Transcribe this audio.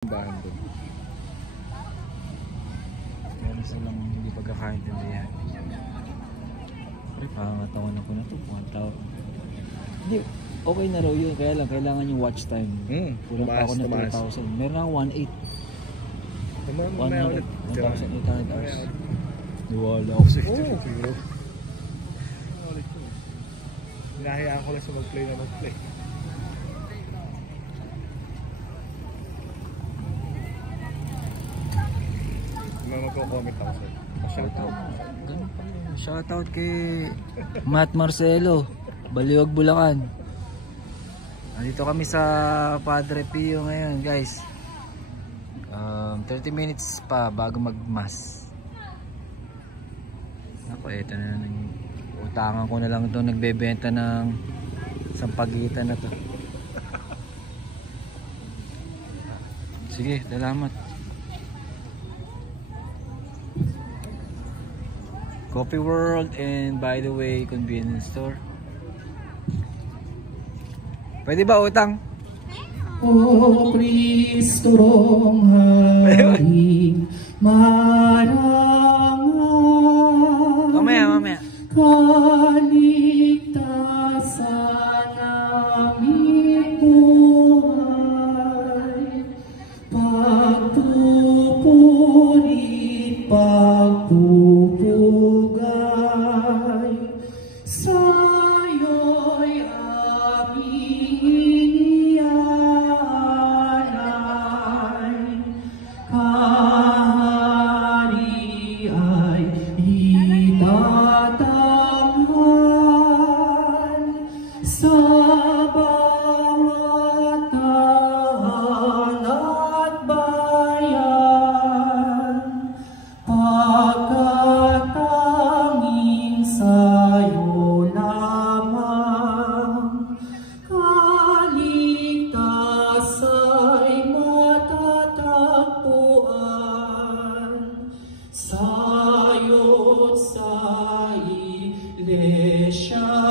Daan doon. Meron silang hindi pagkakaintindihan. Pero pangatawan ako na ito. Hindi, okay na raw yun. Kaya lang, kailangan yung watch time. Kulang pa ako na 3,000. Meron ako 1,800 hours. Wala ako sa ito. Hinahayaan ko lang sa mag-play na mag-play. Magko-comment ako sir. Shoutout. Ganun pa yun. Shoutout kay Matt Marcelo, Baliwag, Bulacan. Nandito kami sa Padre Pio ngayon, guys. 30 minutes pa bago mag-mass. Ako, eto na lang. Utangan ko na lang ito. Nagbebenta ng sampagitan na to. Sige, salamat. Coffee World and by the way, convenience store. Pwede ba utang? O Kristong Haring marangal, Mamaya. Kaligtasan aming buhay, pagpupuri, pagpupugay, sa'yo'y aming iaalay, kahari ay itatanghal sa bawat tahanan at bayan, pagkat tanging sa'yo lamang kaligtas ay matatagpuan, sa'yo't sa Iglesia